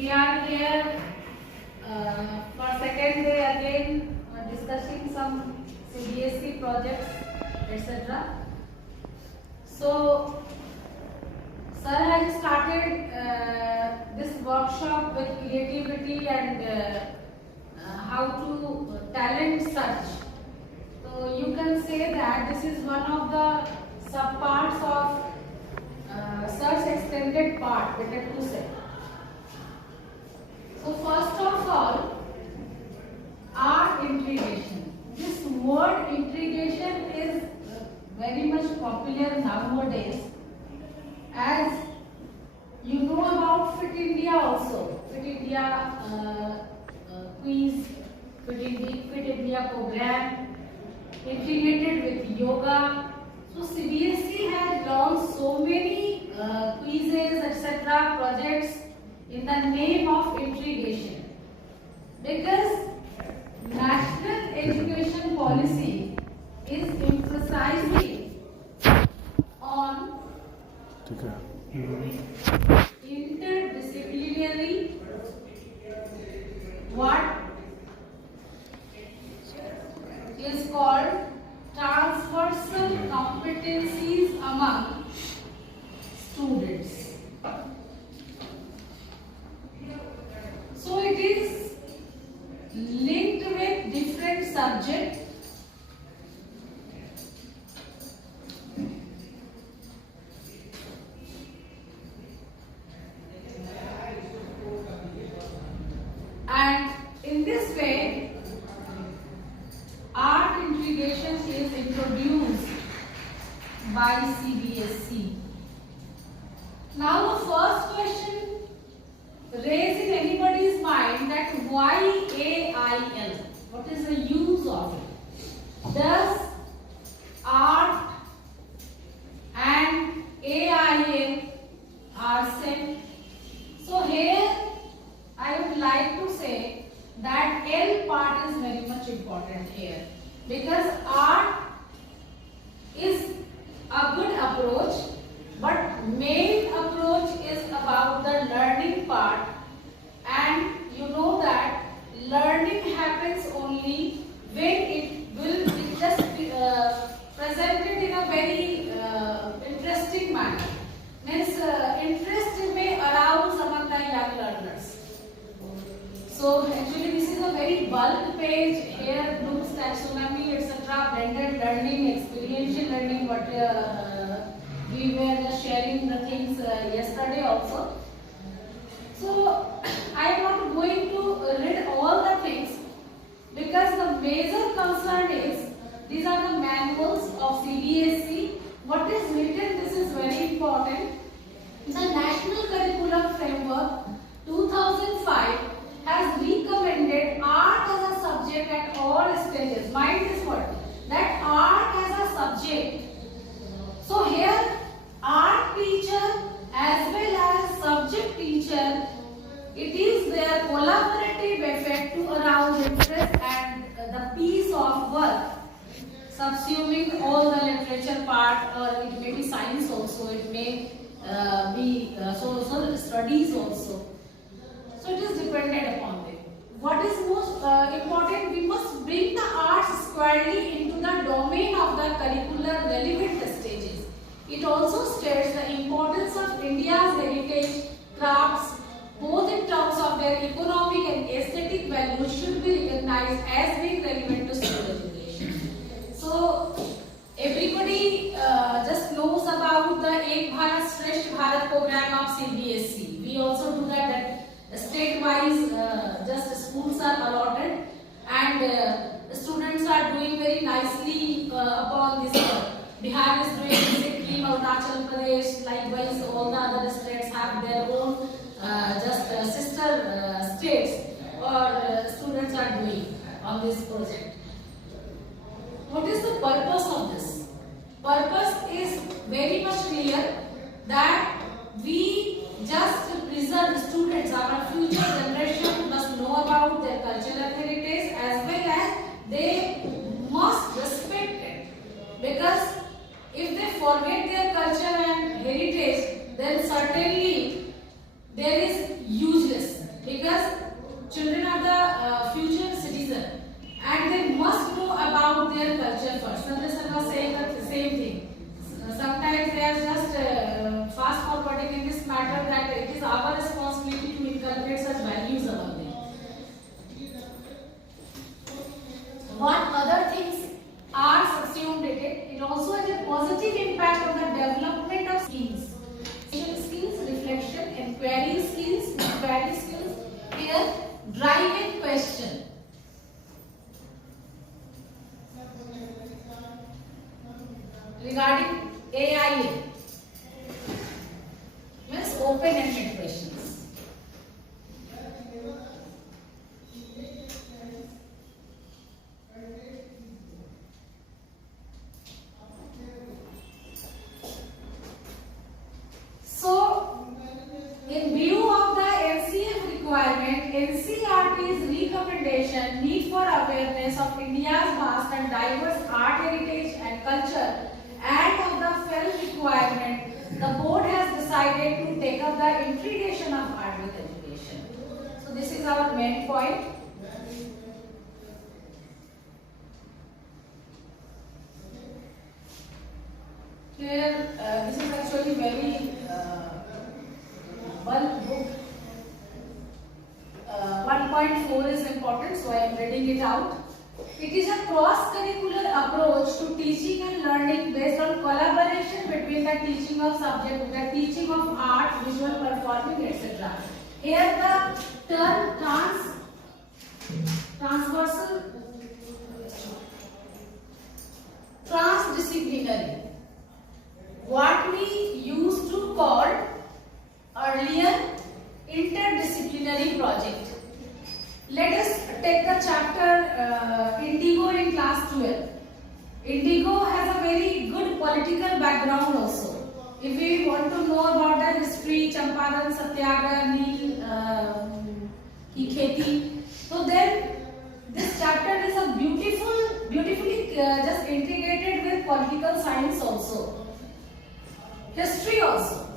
we are here for second day again discussing some CBSE projects, etc. So, sir has started this workshop with creativity and how to talent search. So you can say that this is one of the subparts of search extended part, better to say. So first of all, art integration. This word integration is very much popular nowadays, as you know about Fit India also. Fit India quiz, Fit India program, integrated with yoga. So CBSE has launched so many quizzes, etc. projects in the name of integration, because national education policy is emphasizing on interdisciplinary what is called transversal competencies among students. So it is linked with different subjects and in this way art integration is introduced by CBSE. Now the first question raised in anybody's mind, that why AIL? What is the use of it? Does art and AIL are same? So here I would like to say that L part is very much important here, because art is a good approach, but main approach is about the learning part, and you know that learning happens only when it will be just presented in a very interesting manner. Means interest may arouse among the young learners. So actually this is a very bulk page. Here Bloom's taxonomy, etc., blended learning, experiential learning, what we were just sharing the things yesterday also. So I am not going to read all the things, because the major concern is these are the manuals of CBSE. What is written, this is very important. The National Curriculum Framework 2005 has recommended art as a subject at all stages. Mind this word, that art as a subject. So here art teacher as well as subject teacher, it is their collaborative effect to arouse interest and the piece of work, subsuming all the literature part, or it may be science also, it may be social studies also. So it is dependent upon them. What is most important, we must bring the arts squarely into the domain of the curricular relevant stages. It also states the importance of India's heritage crafts, both in terms of their economic and aesthetic value, should be recognized as being relevant to school education. So everybody just knows about the Ek Bharat Shresth Bharat program of CBSE. We also do that state-wise, just schools are allotted, and students are doing very nicely upon this. Bihar is doing, Sikkim, Arunachal Pradesh, likewise all the other states have their own sister states, or students are doing on this project. What is the purpose of this? Purpose is very much clear, that we just preserve students, our future generation must know about their cultural heritage, as well as they must respect it, because if they forget their culture and heritage, then certainly there is useless. because children are the future citizen and they must know about their culture first. Sanjay sir was saying the same thing. Sometimes they are just fast forwarding in this matter that it is our responsibility to inculcate such values among them. What other things are subsumed in it? It also has a positive impact on the development of skills. Skills, reflection, inquiry skills, here drive in question. Regarding AI, means open-ended questions. So, in view of the NCF requirement, NCERT's recommendation need for awareness of India's vast and diverse art heritage and culture, and of the felt requirement, the board has decided to take up the integration of art with education. So this is our main point. Here, this is actually very bulk book. 1.4 is important, so I am reading it out. It is a cross-curricular approach to teaching and learning based on collaboration between the teaching of subject, the teaching of art, visual performing, etc. Here the term transdisciplinary, what we used to call earlier interdisciplinary project. Let us take the chapter Indigo in class 12. Indigo has a very good political background also. If we want to know about the history, Champaran Satyagraha, Neel ki kheti, so then this chapter is a beautifully just integrated with political science also, history also.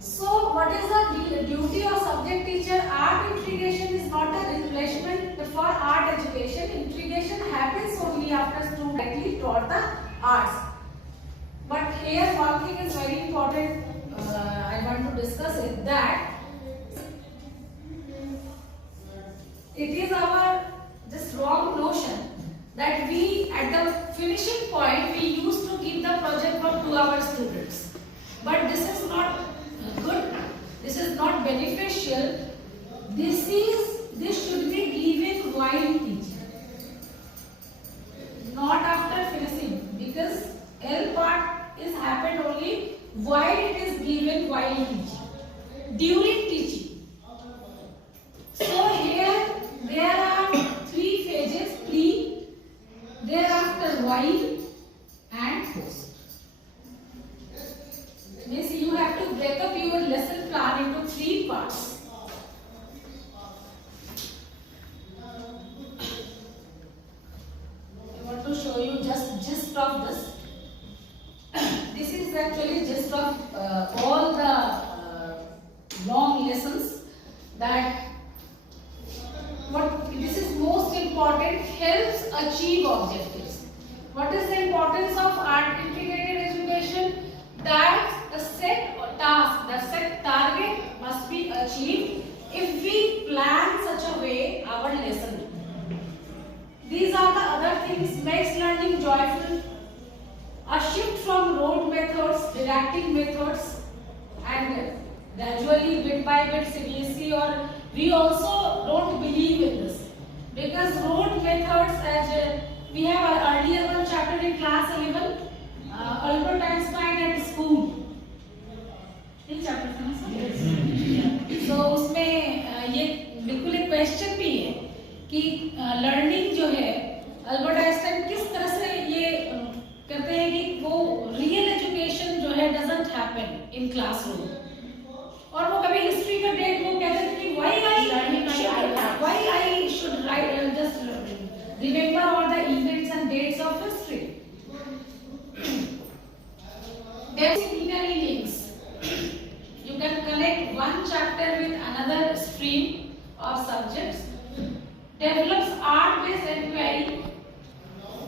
So, what is the duty of subject teacher? Art integration is not a replacement for art education. Integration happens only after students directly taught the arts. But here one thing is very important, I want to discuss it, that it is our just wrong notion that we at the finishing point we used to give the project work to our students. But this is not good, this is not beneficial. This should be given while teaching, not after finishing, because L part is happened only while it is given while teaching, during teaching. So here there are three phases: pre, thereafter while, and post. Means you have to break up your lesson plan into three parts. I want to show you just gist of this. This is actually gist of all the long lessons. That what this is most important, helps achieve objectives. What is the importance of art integrated education? That the set task, the set target must be achieved if we plan such a way our lesson. These are the other things: makes learning joyful, a shift from rote methods, didactic methods, and gradually bit by bit CBSE, or we also don't believe in this, because rote methods, as we have an earlier one chapter in class 11, Albert Einstein at school. एक chapter था ना sir? So उसमें ये बिल्कुल एक question भी है कि लर्निंग जो है अल्बर्ट आइंस्टाइन किस तरह से ये कहते हैं कि वो रियल एजुकेशन जो है डजंट हैपन इन क्लासरूम, और वो कभी हिस्ट्री का डेट वो कहते थे कि why I should write just remember all the events and dates of history. Disciplinary links. You can connect one chapter started with another stream of subjects. Develops art-based inquiry,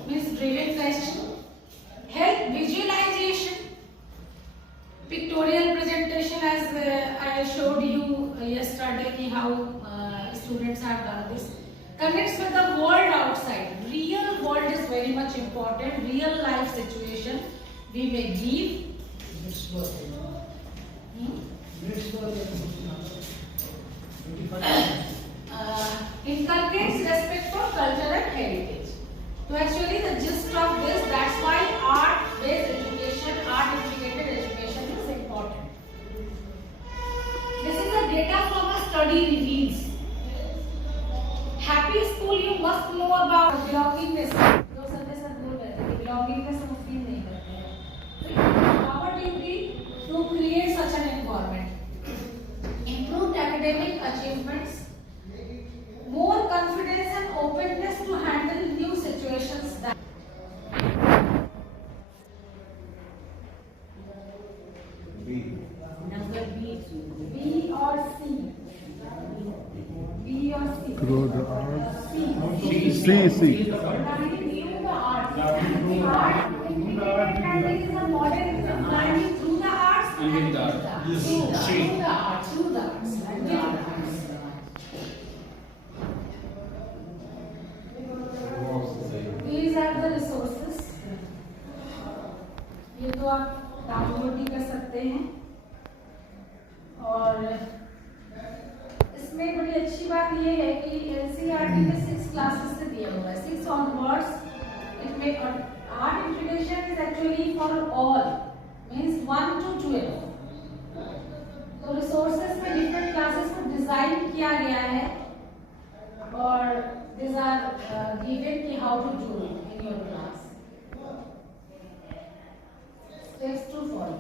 means driven question. Help visualization, pictorial presentation, as I showed you yesterday ki how students have done this. Connects with the world outside. Real world is very much important. Real life situation we may give. Inculcates respect for culture and heritage. So actually the gist of this, that's why art-based education, art-integrated education is important. This is the data from a study reveals. Happy school, you must know about belongingness. जो संदेश बोल रहे थे, belongingness हम feel नहीं करते हैं. Our duty to create such an environment. Improved academic achievements. More confidence and openness to handle new situations. Number B. B or C? B or C? Through the art. C. Through the art. Art is a modern learning through the arts and with the arts. Through the arts. And with the arts. These are the resources. ये तो आप download भी कर सकते हैं और इसमें बड़ी अच्छी बात ये है कि एनसीईआरटी में 6 क्लासेस से दिया हुआ है 6 onwards इसमें art integration is actually for all means 1 to 12 तो रिसोर्सेज में डिफरेंट क्लासेस को डिजाइन किया गया है और these are given ki how to do it in your class. Steps to follow.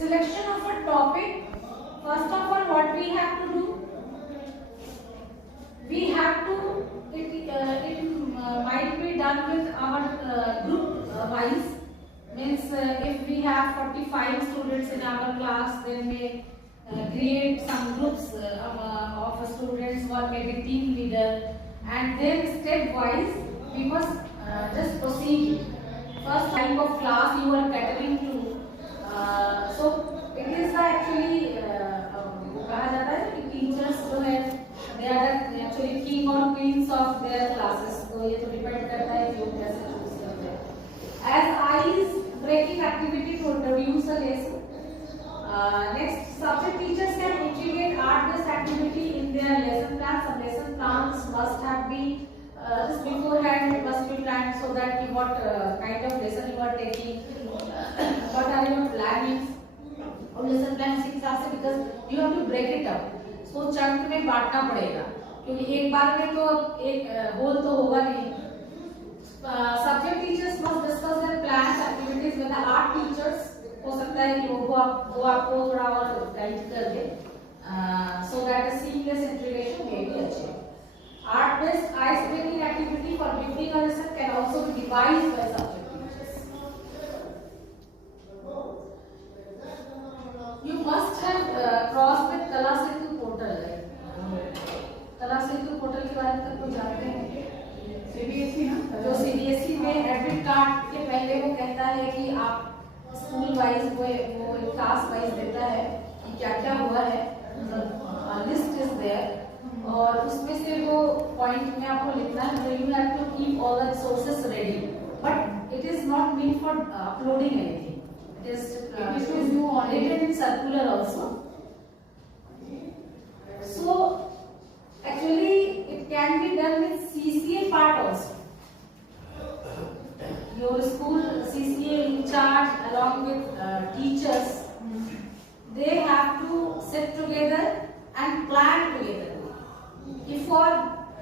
Selection of a topic. First of all, what we have to do? We have to. It might be done with our group wise. Means if we have 45 students in our class, then we create some groups of students or maybe team leader, and then step wise we must just proceed. First type of class you are catering to, so it is actually कहा जाता है कि teachers जो है they are actually king or queens of their classes. तो ये तो depend करता है कि वो कैसे choose करते हैं. As ice breaking activity to introduce a lesson. Next, subject teachers can integrate art-based activity in their lesson plans. Some lesson plans must have been just beforehand. It must be planned so that you what kind of lesson you are taking, what are your plannings. और lesson plan इसी हिसाब से because you have to break it up. So chunk में बांटना पड़ेगा क्योंकि एक बार में तो एक whole तो होगा नहीं. Subject teachers must discuss their plans activities with the art teachers. हो सकता है कि वो आपको थोड़ा और गाइड कर दे so that a seamless integration may be achieved. Art-based ice-breaking activity for beginning a lesson can also be devised by subject teachers. You must have crossed with Kala Setu portal. Kala Setu portal के बारे में तो जानते हैं? CBSE ना? जो CBSE में admit card के पहले वो कहता है कि आप स्कूल वाइज वो क्लास वाइज देता है कि क्या क्या हुआ है लिस्ट इज देयर और उसमें से वो पॉइंट में आपको लिखना है you have to keep all the resources ready but it is not mean for uploading anything it is you audited in circular also so actually it can be done with CCA part also your school CCA in charge along with teachers, they have to sit together and plan together. If for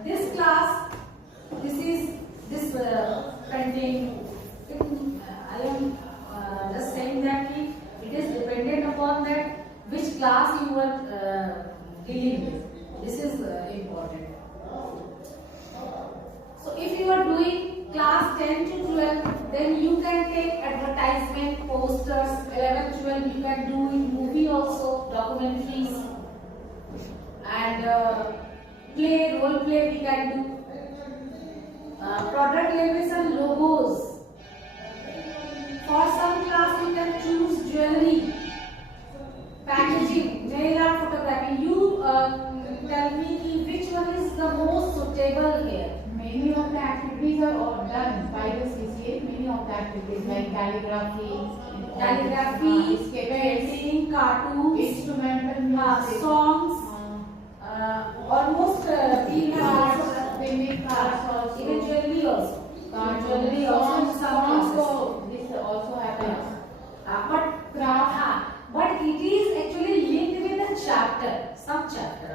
this class, this contain, I am just saying that it is dependent upon that which class you are dealing with. This is important. So if you are doing class 10 to 12, then you can take advertisement, posters. 11, 12, you can do in movie also, documentaries. play, role play we can do. Product labels and logos. For some class you can choose jewelry, packaging, nail art, photography. You tell me which one is the most suitable here. Many of the activities are all done by the CCA. Many of the activities like calligraphy, painting, cartoons, instrumental music, songs, almost we make cards also, even jewelry also. Jewelry also in some songs. classes. So this also happens. But craft, but it is actually linked with the chapter, some chapter.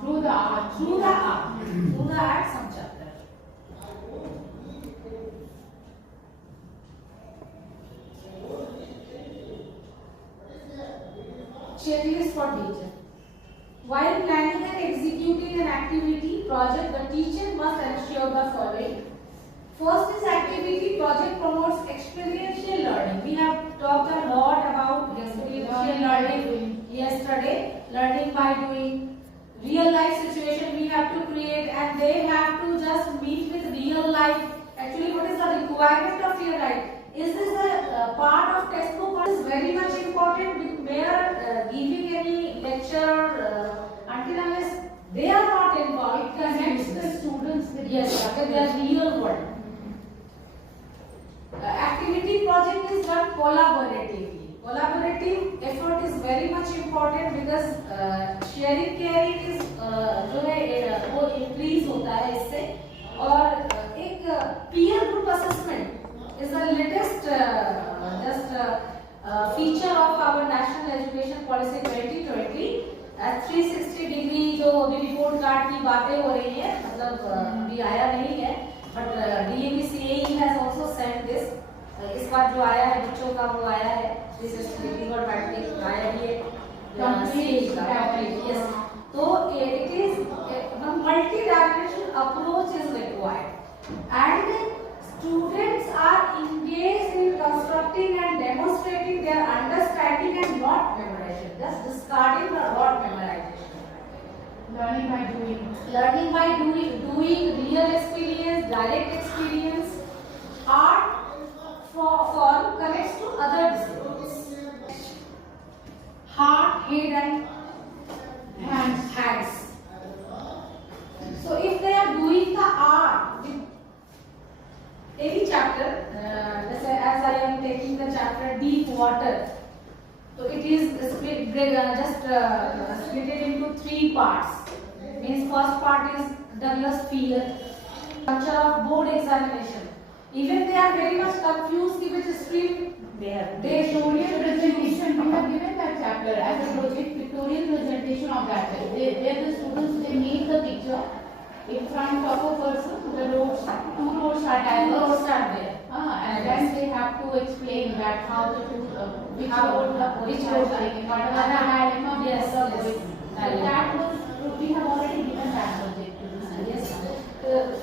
Through the art. Through the art, some chapter. Checklist for teacher. While planning and executing an activity project, the teacher must ensure the following. First is activity project promotes experiential learning. We have talked a lot about experiential learning yesterday. Learning by doing. Real life situation we have to create, and they have to just meet with real life. Actually, what is the requirement of real life? Is this a part of textbook? What is very much important? We are giving any lecture until unless they are not involved. It connects the students with with their real world. Activity project is done collaboratively. Collaborative effort is very much important because sharing caring is जो है वो increase होता है इससे, और एक peer group assessment is the latest feature of our National Education Policy 2020. 360 degree जो अभी रिपोर्ट कार्ड की बातें हो रही है, मतलब अभी आया नहीं है, but DAV has also sent this. इस बार जो आया है बच्चों का वो आया है 360 डिग्री और मैट्रिक आया ही है CAE का. Yes. तो it is a multi-dimensional approach is required, and students are engaged in constructing and demonstrating their understanding and not memorization, just discarding or not memorization. learning by doing. Learning by doing real experience, direct experience. Art form connects to other disciplines. Heart, head and hands. So if they are doing the art with any chapter, as I am taking the chapter deep water, so it is split into 3 parts. Means first part is Douglas Field, structure of board examination. Even they are very much confused which stream they Pictorial presentation, we have given that chapter as a project, pictorial presentation of that. Where the students, they make the picture in front of a person, the roads, 2 roads are there. And then they have to explain that how the two, which road are taking, what are the dilemma. Yes. That was, we have already given that project to the Yes.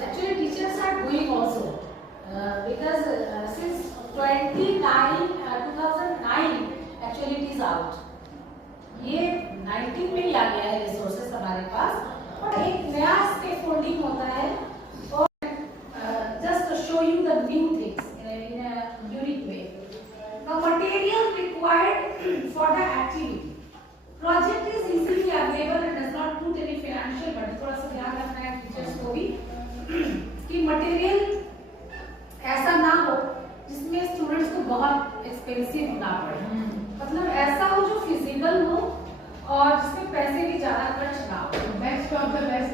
Actually, teachers are doing also because since 2009 actually it is out. ये 19 में ही आ गया है resources हमारे पास, और एक नया scaffolding होता है और just show you the new things in a unique way. The material required for the activity. Project is easily available and does not put any financial burden. थोड़ा सा ध्यान रखना है टीचर्स को भी कि मटेरियल ऐसा ना हो जिसमें स्टूडेंट्स को बहुत एक्सपेंसिव ना पड़े, मतलब ऐसा हो जो फिजिबल हो और जिसमें पैसे भी ज्यादा खर्च ना हो. Best of the best.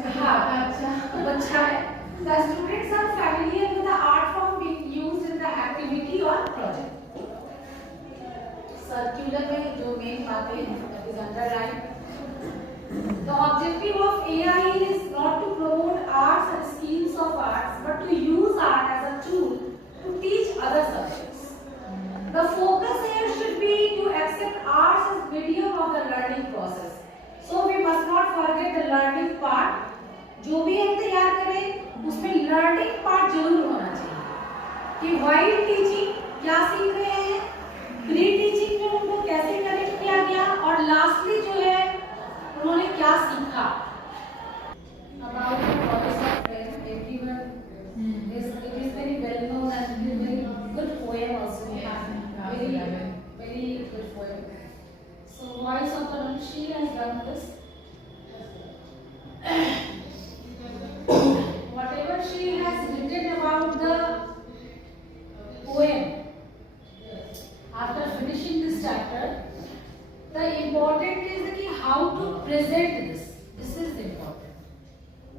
अच्छा है. The students are familiar with the art form being used in the activity or project. Circular में जो मेन बातें is underlined. The objective of AI is not to promote arts and schemes of arts, but to use art as a tool to teach other subjects. The focus here should be to accept arts as medium of the learning process. So we must not forget the learning part. जो भी हम तैयार करें उसमें learning part जरूर होना चाहिए कि वाइल टीचिंग क्या सीख रहे हैं, प्री टीचिंग में उनको कैसे कनेक्ट किया गया, और लास्टली जो है उन्होंने क्या सीखा. on this. Whatever she has written about the poem, after finishing this chapter, the important is that how to present this. This is important.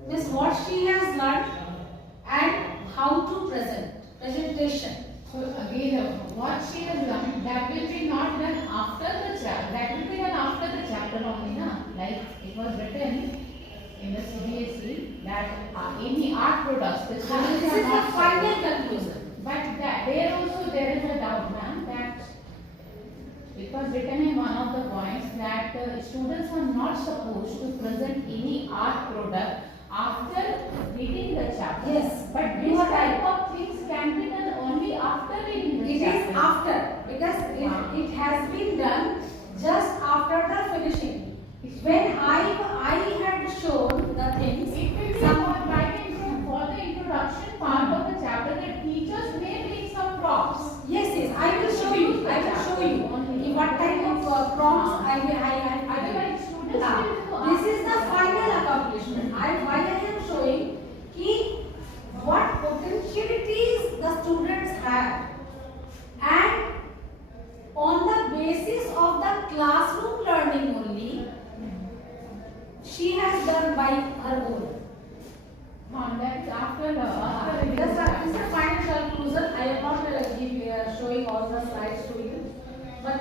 Means what she has learned and how to present. Presentation. So again, what she has learned, that will be not done after the chapter. That will be done after the chapter only, na? Like it was written in the CBSE that any art products, the students This are is the not final supposed- conclusion. But that there also there is a doubt, ma'am, that it was written in one of the points that students are not supposed to present any art product after reading the chapter. Yes, But you this are right. type of things can be done only after reading the It chapter. is after, because it has been done just after the finishing. When I had shown the things, It will be some for the introduction part of the chapter, the teachers may bring some props. yes, I will show you. I will show you what type of prompts I have. Otherwise, students Ah, will this is the final accomplishment. Why I am showing ki what potentialities the students have, and on the basis of the classroom learning only, she has done by her own. That is after This reading the is chapter. the final conclusion. I am not showing all the slides to you, but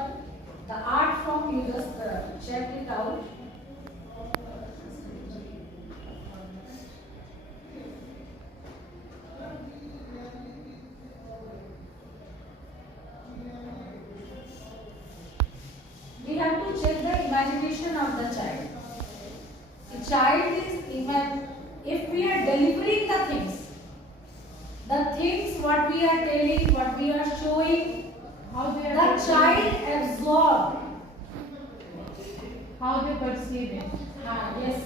the art form you just check it out. We have to check the imagination of the child. The child is if we are delivering the things what we are telling, what we are showing, How they the are child absorb. how they perceive it. Yes.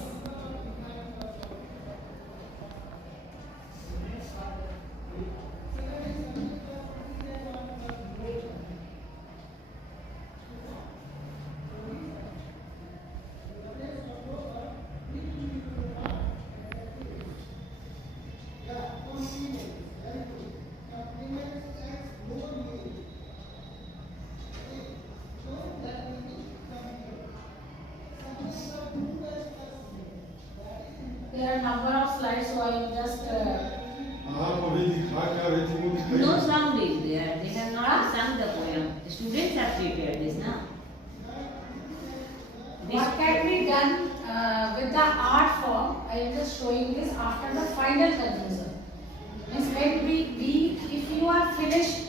There are number of slides, so I am just. आप अभी दिखा क्या रहे थे वो दिखाइए। No sound is there. They have not sung the poem. The students have prepared this now. What can be done with the art form? I am just showing this after the final conclusion. Means when if you are finished,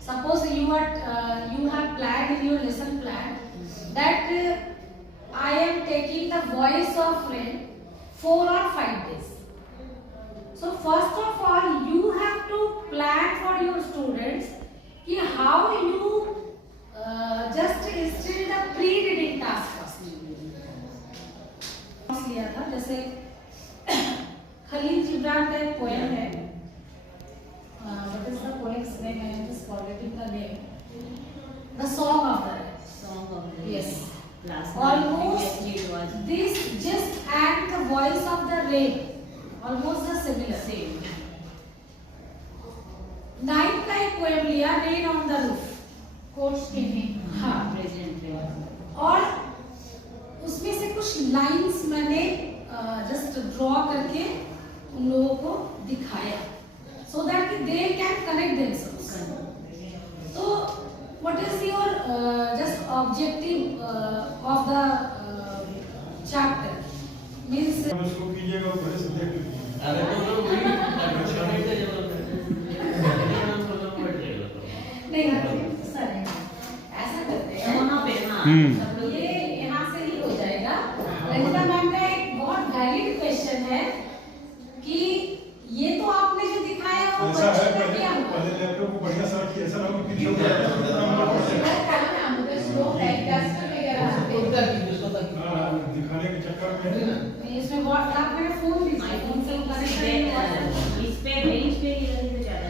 suppose you have planned in your lesson plan that I am taking the voice of friend 4 or 5 days. So first of all, you have to plan for your students कि how you just instill the pre-reading task first. लिया था जैसे खलील जिब्रान का एक poem है. What is the poem's name? I am just forgetting the name. The Song of the Rain. Song of the Yes. Last Almost night, it was this just and the voice of the rain, almost the similar. same. 9 का एक poem लिया, Rain on the Roof. Coach training. हाँ. Present tense. और उसमें से कुछ lines मैंने just draw करके उन लोगों को दिखाया, so that they can connect themselves. So what is your just objective of the chapter? Means अब इसको कीजिएगा पहले सब्जेक्ट कीजिए। अरे तो लोग भी अग्रसर के जरूरत नहीं सर ऐसा करते हैं, वहाँ पे हाँ सब लोग ये यहाँ से ही हो जाएगा. रंजना मैम का एक बहुत वैलिड क्वेश्चन है कि ये तो आपने जो दिखाया वो ऐसा है बच्चे का क्या हुआ? पहले लैपटॉप को बढ़िया सर्च किया, ऐसा ना हो कि पीछे हो जाए। हाँ, दिखाने के चक्कर में इसमें व्हाट्सएप में फोन भी आई फोन से कनेक्ट इस पे बेंच पे ये ज़्यादा